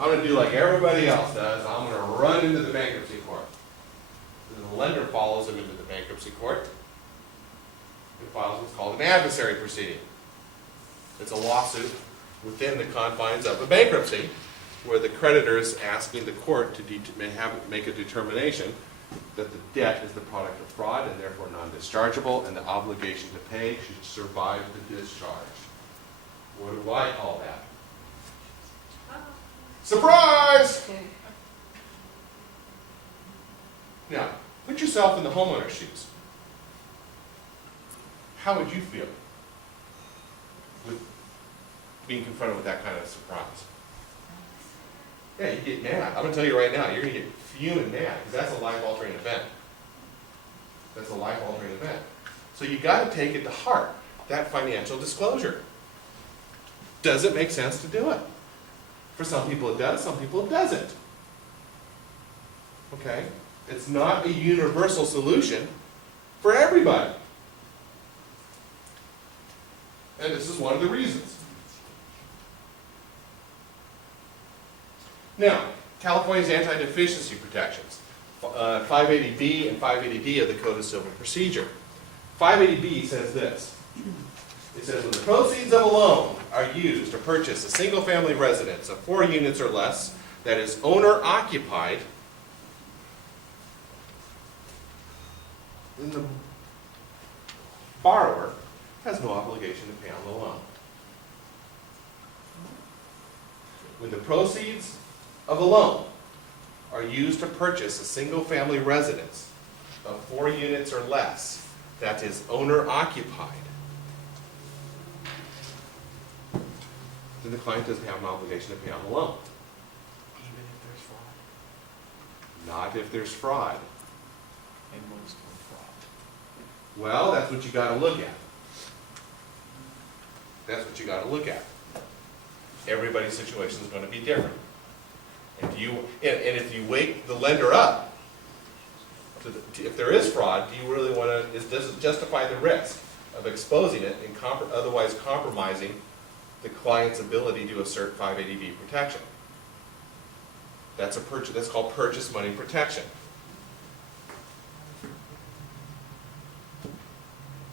I'm going to do like everybody else does. I'm going to run into the bankruptcy court. And the lender follows him into the bankruptcy court and files what's called an adversary proceeding. It's a lawsuit within the confines of a bankruptcy where the creditor is asking the court to make a determination that the debt is the product of fraud and therefore non-dischargeable, and the obligation to pay should survive the discharge. What do I call that? Surprise! Now, put yourself in the homeowner's shoes. How would you feel with being confronted with that kind of surprise? Yeah, you get mad. I'm going to tell you right now, you're going to get fuming mad because that's a life-altering event. That's a life-altering event. So you got to take it to heart, that financial disclosure. Does it make sense to do it? For some people it does, some people it doesn't. Okay? It's not a universal solution for everybody. And this is one of the reasons. Now, California's anti-deficiency protections. 580B and 580D of the Code of Civil Procedure. 580B says this. It says, when the proceeds of a loan are used to purchase a single-family residence of 4 units or less that is owner-occupied, then the borrower has no obligation to pay on the loan. When the proceeds of a loan are used to purchase a single-family residence of 4 units or less that is owner-occupied, then the client doesn't have an obligation to pay on the loan. Even if there's fraud? Not if there's fraud. And what's called fraud? Well, that's what you got to look at. That's what you got to look at. Everybody's situation is going to be different. And if you wake the lender up, if there is fraud, do you really want to? Does it justify the risk of exposing it and otherwise compromising the client's ability to assert 580B protection? That's called purchase money protection.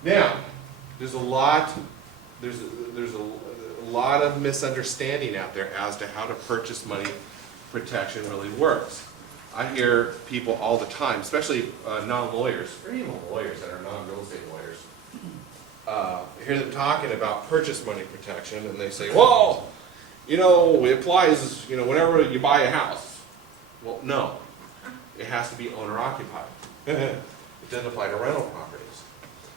Now, there's a lot of misunderstanding out there as to how to purchase money protection really works. I hear people all the time, especially non-lawyers, or even lawyers that are non-real estate lawyers, I hear them talking about purchase money protection, and they say, well, it applies, whenever you buy a house. Well, no. It has to be owner-occupied. It doesn't apply to rental properties.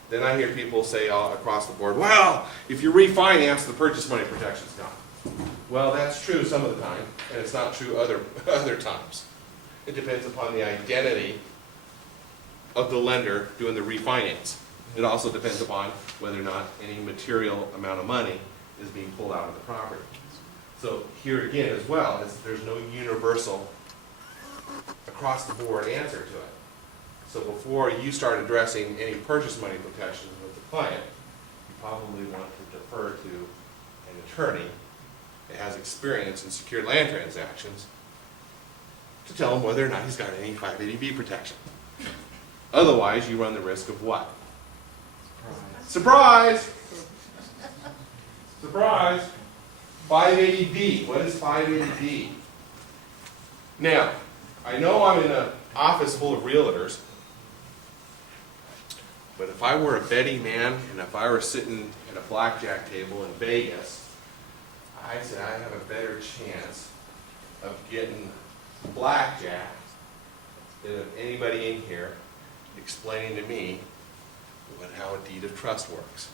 Then I hear people say all across the board, well, if you refinance, the purchase money protection's gone. Well, that's true some of the time, and it's not true other times. It depends upon the identity of the lender doing the refinance. It also depends upon whether or not any material amount of money is being pulled out of the property. So here again as well, there's no universal across-the-board answer to it. So before you start addressing any purchase money protection with the client, you probably want to defer to an attorney that has experience in secured land transactions to tell him whether or not he's got any 580B protection. Otherwise, you run the risk of what? Surprise! Surprise! 580B. What is 580B? Now, I know I'm in an office full of realtors, but if I were a betting man and if I were sitting at a blackjack table in Vegas, I said I have a better chance of getting blackjack than of anybody in here explaining to me how a deed of trust works.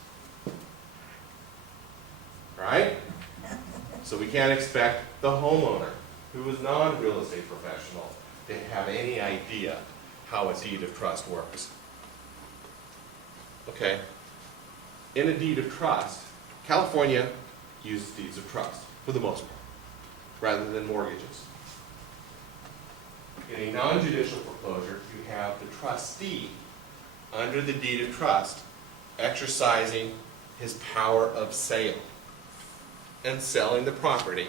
Right? So we can't expect the homeowner, who is non-real estate professional, to have any idea how a deed of trust works. Okay? In a deed of trust, California uses deeds of trust for the most part, rather than mortgages. In a non-judicial foreclosure, you have the trustee under the deed of trust exercising his power of sale and selling the property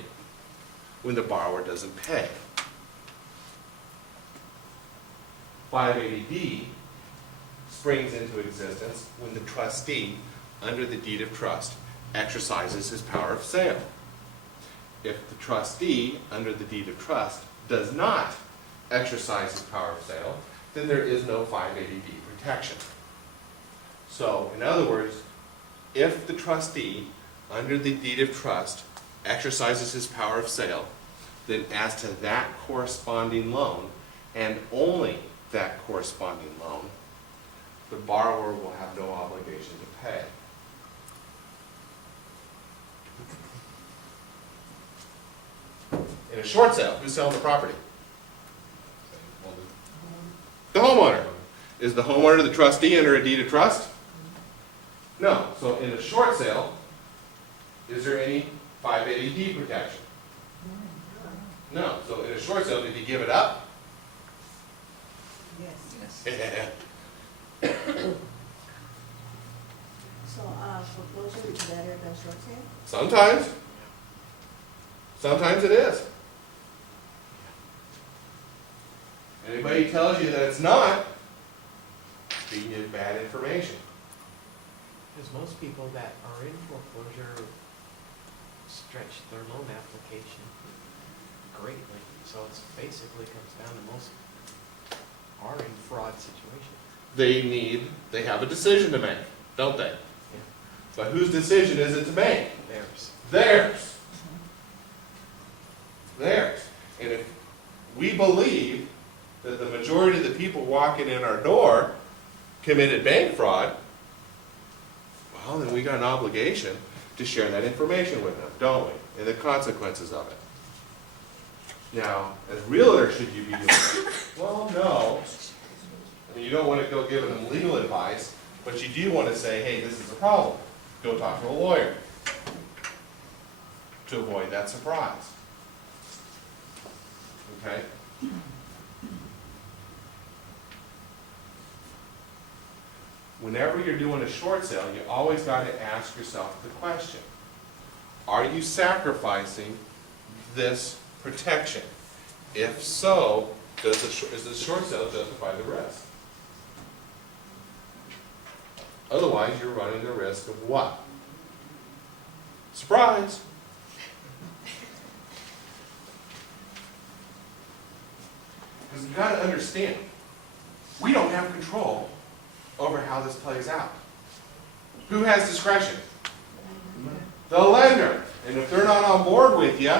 when the borrower doesn't pay. 580D springs into existence when the trustee, under the deed of trust, exercises his power of sale. If the trustee, under the deed of trust, does not exercise his power of sale, then there is no 580D protection. So, in other words, if the trustee, under the deed of trust, exercises his power of sale, then as to that corresponding loan, and only that corresponding loan, the borrower will have no obligation to pay. In a short sale, who's selling the property? The homeowner. Is the homeowner the trustee under a deed of trust? No. So in a short sale, is there any 580D protection? No. So in a short sale, did he give it up? Yes. So, foreclosure is better than short sale? Sometimes. Sometimes it is. Anybody tells you that it's not, feeding you bad information. Because most people that are in foreclosure stretch their loan application greatly. So it's basically comes down to most are in fraud situations. They have a decision to make, don't they? Yeah. But whose decision is it to make? Theirs. Theirs. Theirs. And if we believe that the majority of the people walking in our door committed bank fraud, well, then we got an obligation to share that information with them, don't we? And the consequences of it. Now, as realtor, should you be doing that? Well, no. I mean, you don't want to go giving them legal advice, but you do want to say, hey, this is a problem. Go talk to a lawyer to avoid that surprise. Okay? Whenever you're doing a short sale, you always got to ask yourself the question, are you sacrificing this protection? If so, does the short sale justify the risk? Otherwise, you're running the risk of what? Surprise! Because you've got to understand, we don't have control over how this plays out. Who has discretion? The lender. And if they're not on board with you,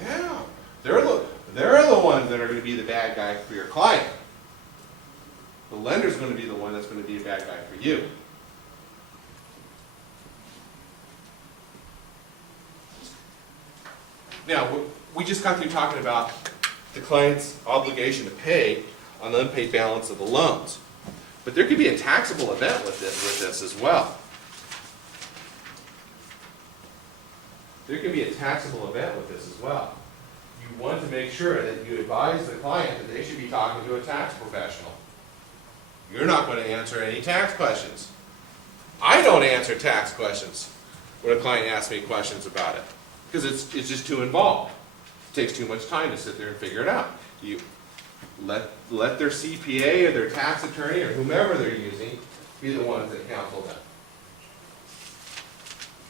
yeah, they're the ones that are going to be the bad guy for your client. The lender's going to be the one that's going to be a bad guy for you. Now, we just got through talking about the client's obligation to pay on the unpaid balance of the loans. But there could be a taxable event with this as well. There could be a taxable event with this as well. You want to make sure that you advise the client that they should be talking to a tax professional. You're not going to answer any tax questions. I don't answer tax questions when a client asks me questions about it, because it's just too involved. It takes too much time to sit there and figure it out. You let their CPA or their tax attorney or whomever they're using be the ones that counsel them.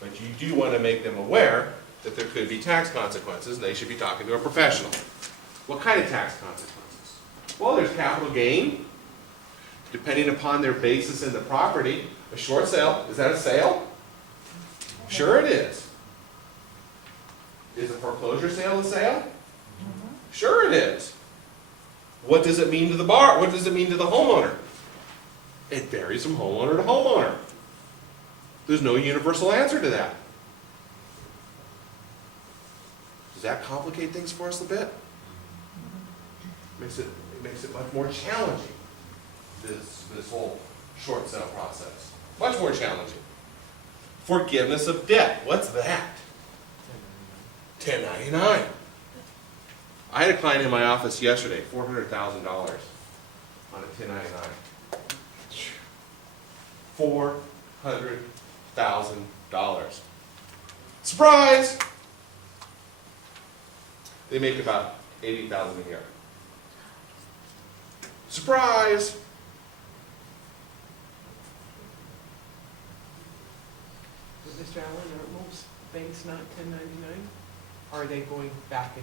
But you do want to make them aware that there could be tax consequences and they should be talking to a professional. What kind of tax consequences? Well, there's capital gain, depending upon their basis in the property. A short sale, is that a sale? Sure it is. Is a foreclosure sale a sale? Sure it is. What does it mean to the bar? What does it mean to the homeowner? It varies from homeowner to homeowner. There's no universal answer to that. Does that complicate things for us a bit? It makes it much more challenging, this whole short sale process. Much more challenging. Forgiveness of debt. What's that? 1099. I had a client in my office yesterday, $400,000 on a 1099. $400,000. Surprise! They make about 80,000 a year. Surprise! Mr. Allen, are most banks not 1099? Are they going back into